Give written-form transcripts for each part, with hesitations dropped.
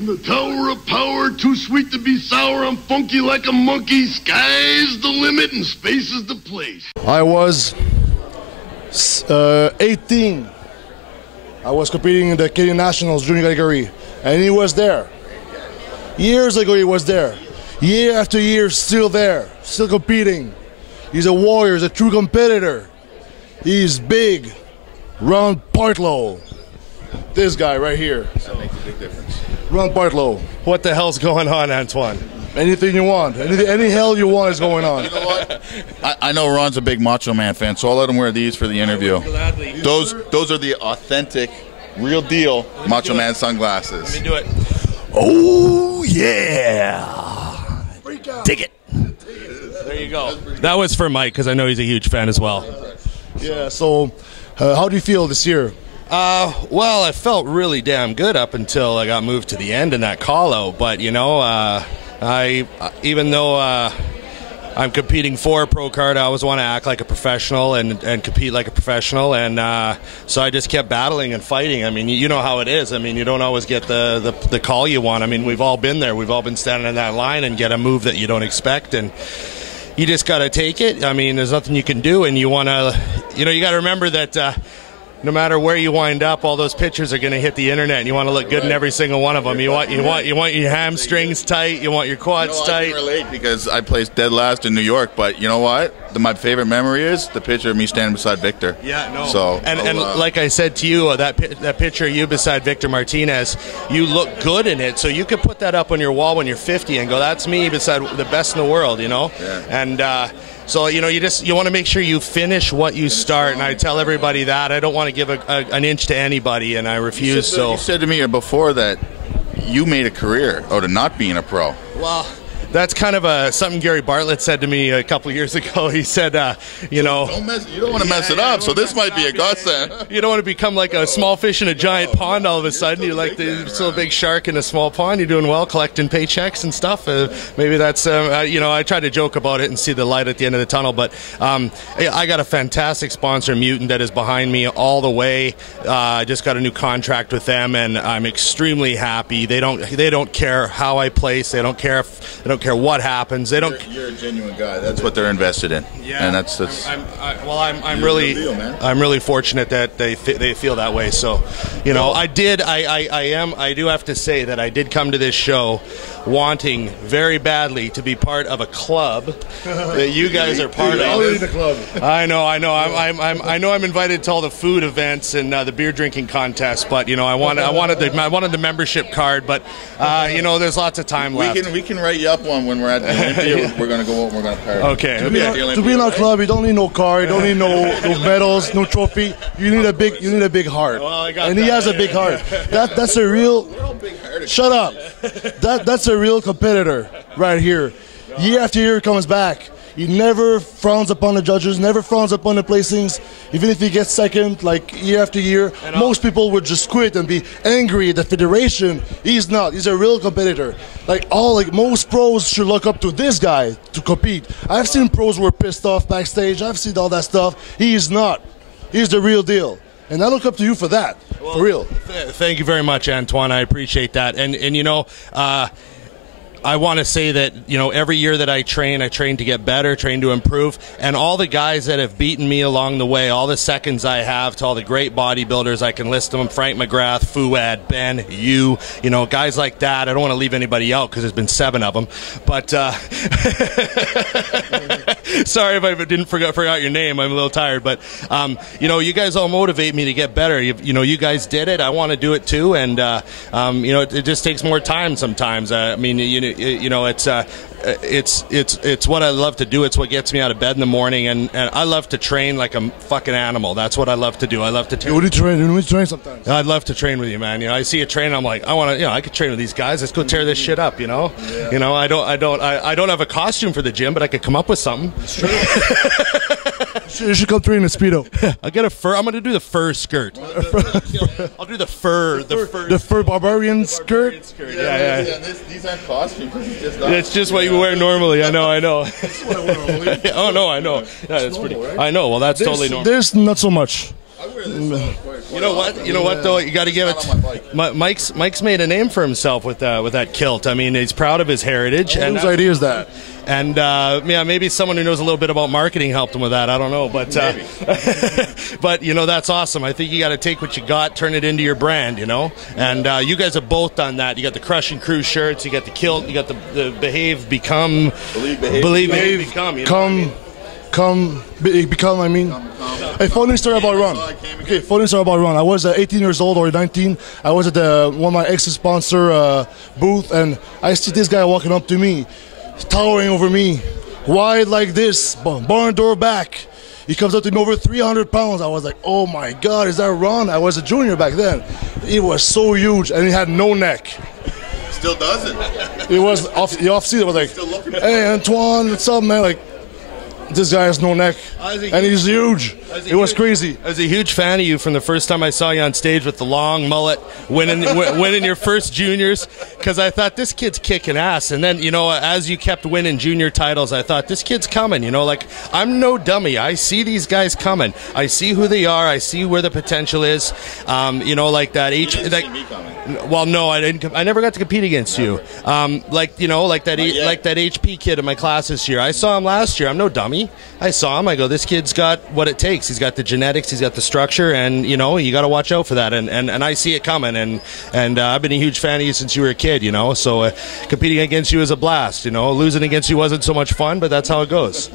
I'm the tower of power, too sweet to be sour. I'm funky like a monkey. Sky's the limit and space is the place. I was 18. I was competing in the Canadian Nationals junior category, and he was there. Years ago, he was there. Year after year, still there, still competing. He's a warrior, he's a true competitor. He's big. Ron Partlow. This guy right here. That makes a big difference. Ron Partlow. What the hell's going on, Antoine? Anything you want. Any hell you want is going on. You know what? I know Ron's a big Macho Man fan, so I'll let him wear these for the interview. Those are the authentic, real deal Macho Man sunglasses. Let me do it. Oh, yeah. Take it. There you go. That was for Mike, because I know he's a huge fan as well. Yeah, so how do you feel this year? Well, I felt really damn good up until I got moved to the end in that call-out. But, you know, even though I'm competing for a pro card, I always want to act like a professional and compete like a professional. And so I just kept battling and fighting. I mean, you know how it is. I mean, you don't always get the call you want. I mean, we've all been there. We've all been standing in that line and get a move that you don't expect. And you just got to take it. I mean, there's nothing you can do. And you want to, you know, you got to remember that no matter where you wind up, all those pictures are going to hit the internet, and you want to look good in every single one of them. You want your hamstrings tight, you want your quads tight. I can relate because I placed dead last in New York, but you know what? My favorite memory is the picture of me standing beside Victor. Yeah, no. So and like I said to you, that picture of you beside Victor Martinez, you look good in it. So you could put that up on your wall when you're 50 and go, "That's me beside the best in the world," you know. Yeah. And so, you know, you want to make sure you finish what you start, and I tell everybody that. I don't want to give an inch to anybody, and I refuse. You said to me before that you made a career out of not being a pro. Well, that's kind of something Gary Bartlett said to me a couple of years ago. He said, you know... You don't want to mess it up, so this might be a godsend. You don't want to become like a small fish in a giant pond all of a sudden. You're like the still big shark in a small pond. You're doing well, collecting paychecks and stuff. Maybe that's, you know, I try to joke about it and see the light at the end of the tunnel. But I got a fantastic sponsor, Mutant, that is behind me all the way. I just got a new contract with them, and I'm extremely happy. They don't care how I place. They don't care what happens. They don't. You're a genuine guy. That's what they're invested in. Yeah. And that's. I'm really fortunate that they feel that way. So, you know, I do have to say that I did come to this show wanting very badly to be part of a club that you guys are part of. The club. I know. I know I'm invited to all the food events and the beer drinking contests, but you know, I wanted the membership card, but you know, there's lots of time left. We can write you up one when we're at the Olympia. We're going to go out and we're going to party. Okay. To be in our club, you don't need no car, you don't need no medals, no trophy. You need a big heart. Well, I got and he has a big heart. That's a real. Shut up. That's a real competitor right here. Year after year, he comes back. He never frowns upon the judges, never frowns upon the placings. Even if he gets second, like year after year, most people would just quit and be angry at the federation. He's not. He's a real competitor. Like most pros should look up to this guy to compete. I've seen pros who were pissed off backstage. I've seen all that stuff. He's not. He's the real deal. And I look up to you for that, for real. Thank you very much, Antoine. I appreciate that. And you know, I want to say that, you know, every year that I train to get better, train to improve. And all the guys that have beaten me along the way, all the seconds I have to all the great bodybuilders, I can list them: Frank McGrath, Fouad, Ben, you know, guys like that. I don't want to leave anybody out because there's been 7 of them. But sorry if I didn't forgot your name. I'm a little tired. But, you know, you guys all motivate me to get better. You know, you guys did it. I want to do it too. And, you know, it just takes more time sometimes. I mean, you know, it's what I love to do. It's what gets me out of bed in the morning, and I love to train like a fucking animal. That's what I love to do. I love to train. What do you train sometimes? I'd love to train with you, man. You know, I see a train, I'm like, I want to, you know, I could train with these guys. Let's go tear this shit up, you know? Yeah. You know, I don't have a costume for the gym, but I could come up with something. That's true. You should come train in a Speedo. I'll get a fur. I'm going to do the fur skirt. I'll do the fur barbarian skirt. Yeah. These aren't costumes. It's just what you wear normally. I know. That's what I wear normally. Oh no, I know. Yeah, that's pretty. Right? I know. Well, that's totally normal. There's not so much. I wear this You know what? You know what though? You got to give it. Mike's made a name for himself with that kilt. I mean, he's proud of his heritage. And whose idea is that? And yeah, maybe someone who knows a little bit about marketing helped him with that. I don't know, but but you know, that's awesome. I think you got to take what you got, turn it into your brand, you know. And you guys have both done that. You got the Crush and Crew shirts, you got the kilt, you got the Behave, Become, Believe, Become. You know Become. I mean, hey, funny story about Ron. Okay, funny story about Ron. I was 18 years old or 19. I was at one of my ex's sponsor booth, and I see this guy walking up to me, towering over me, wide like this, barn door back. He comes up to me over 300 pounds. I was like, oh my God, is that Ron? I was a junior back then. He was so huge, and he had no neck. Still doesn't. It was off season. I was like, hey Antoine, what's up, man? Like, this guy has no neck, and he's huge. It was crazy. I was a huge fan of you from the first time I saw you on stage with the long mullet, winning your first juniors, because I thought, this kid's kicking ass. And then, you know, as you kept winning junior titles, I thought, this kid's coming. You know, like, I'm no dummy. I see these guys coming. I see who they are. I see where the potential is. You know, like that well, no, I didn't. I never got to compete against you. Like, you know, like that HP kid in my class this year. I saw him last year. I'm no dummy. I saw him. I go, this kid's got what it takes. He's got the genetics. He's got the structure, and you know, you got to watch out for that. And I see it coming. And I've been a huge fan of you since you were a kid. You know, so competing against you is a blast. You know, losing against you wasn't so much fun, but that's how it goes.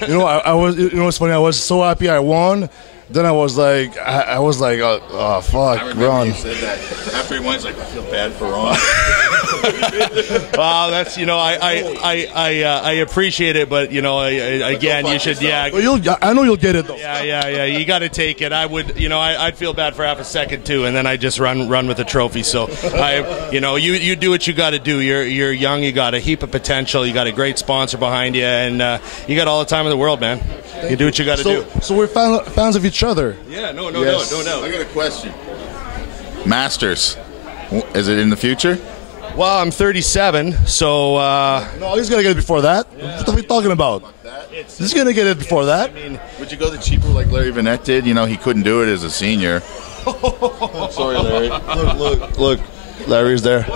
You know, I was. You know, what's funny? I was so happy I won. Then I was like, oh fuck, I remember Ron. You said that after he won. He's like, I feel bad for Ron. Well, that's, you know, I appreciate it, but you know, again, you should, yeah. Well, I know you'll get it though. Yeah. You got to take it. I would, you know, I'd feel bad for half a second too, and then I just run with the trophy. So you know, you do what you got to do. You're young. You got a heap of potential. You got a great sponsor behind you, and you got all the time in the world, man. You do what you got to do. So we're fans of each other. Yeah, no. I got a question. Masters, is it in the future? Well, I'm 37, so... No, he's going to get it before that. Yeah. What are we talking about? He's going to get it before that. I mean, would you go the cheaper like Larry Vaillant did? You know, he couldn't do it as a senior. Sorry, Larry. Look. Larry's there.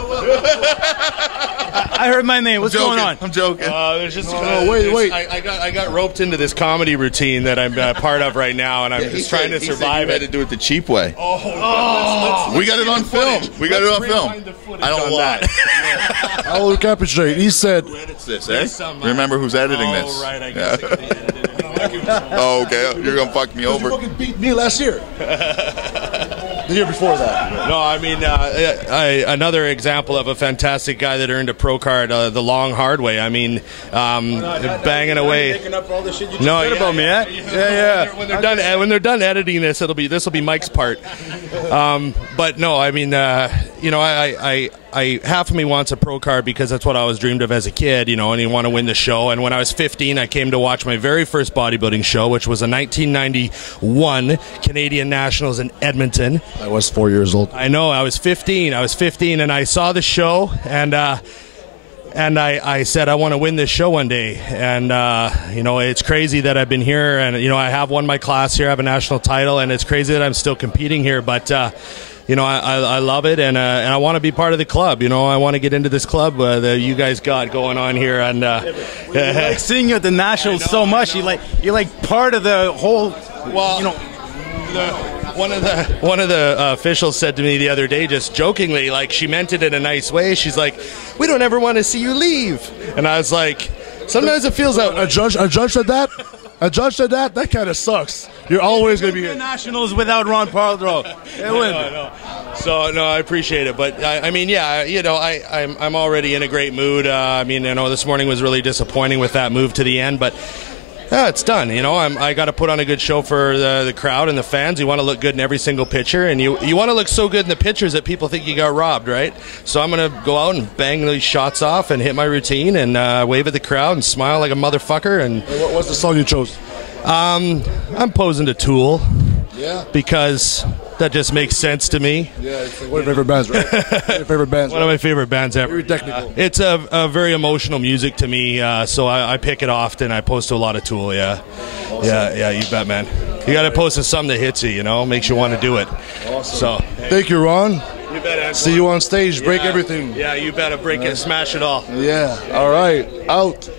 I heard my name. What's going on? I'm joking. There's just wait. I got roped into this comedy routine that I'm part of right now, and I'm just trying to survive it. it. Had to do it the cheap way. Oh. We got it on film. We got it on film. I don't lie. I will recapitulate. He said, "Who edits this? Eh? Remember who's editing this?" Oh, right. I guess I can edit it. Oh, okay. You're gonna fuck me over. You fucking beat me last year. The year before that. No, I mean, another example of a fantastic guy that earned a pro card the long, hard way. I mean, banging away. Making up all the shit you just No, said yeah, about me, eh? Yeah. When they're done editing this will be Mike's part. But no, I mean, you know, I half of me wants a pro card because that's what I always dreamed of as a kid, you know, and you want to win the show. And when I was 15, I came to watch my very first bodybuilding show, which was a 1991 Canadian Nationals in Edmonton. I was 4 years old. I know, I was 15, and I saw the show, and I said, I want to win this show one day. And, you know, it's crazy that I've been here, and, you know, I have won my class here, I have a national title, and it's crazy that I'm still competing here, but, you know, I love it, and I want to be part of the club. You know, I want to get into this club that you guys got going on here. And like seeing you at the Nationals so much, you're like part of the whole. Well, you know, one of the officials said to me the other day, just jokingly, like she meant it in a nice way. She's like, "We don't ever want to see you leave," and I was like, "Sometimes it feels that." A judge said that. A judge said that. That kind of sucks. You're always going to be here. Nationals without Ron Partlow. No. So no, I appreciate it, but I mean, yeah, you know, I'm already in a great mood. I mean, you know, this morning was really disappointing with that move to the end, but it's done. You know, I got to put on a good show for the crowd and the fans. You want to look good in every single picture, and you want to look so good in the pictures that people think you got robbed, right? So I'm gonna go out and bang these shots off and hit my routine and wave at the crowd and smile like a motherfucker. And What was the song you chose? I'm posing to Tool. Yeah. Because that just makes sense to me. Yeah, it's like one of your favorite bands, right? Your favorite bands. One of my favorite bands ever. Very technical. It's a very emotional music to me, so I pick it often. I post to a lot of Tool, yeah. Awesome. Yeah, you bet, man. You got to post to something that hits you, you know, makes you want to do it. Awesome. So, thank you, Ron. You bet, Antoine. See you on stage. Break everything. Yeah, you better break it, smash it all. Yeah, all right. Out.